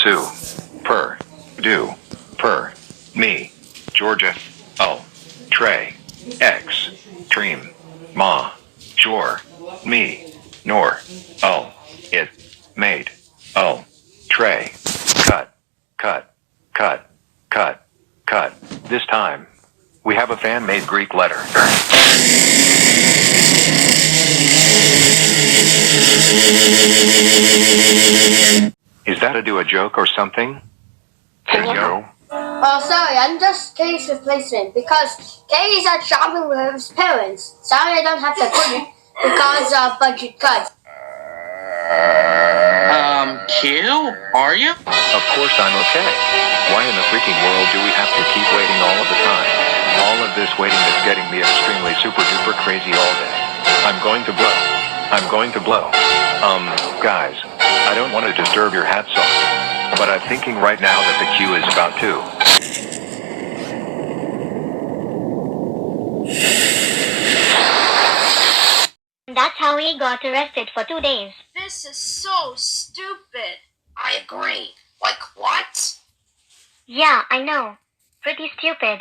Sue, per, do, per, me, Georgia, oh, Trey, X, Dream, ma, sure, me, nor, oh, it, made, oh, Trey, cut, cut, cut, cut, cut. This time, we have a fan-made Greek letter. Is that a joke or something? Hey, yo. Oh, sorry, I'm just Katie's replacement because Katie's out shopping with his parents. Sorry I don't have the equipment because of budget cuts. Q, are you? Of course I'm okay. Why in the freaking world do we have to keep waiting all of the time? All of this waiting is getting me extremely super duper crazy all day. I'm going to blow. I'm going to blow. Guys, I don't want to disturb your hat song, but I'm thinking right now that the queue is about to. That's how he got arrested for 2 days. This is so stupid. I agree. Like what? Yeah, I know. Pretty stupid.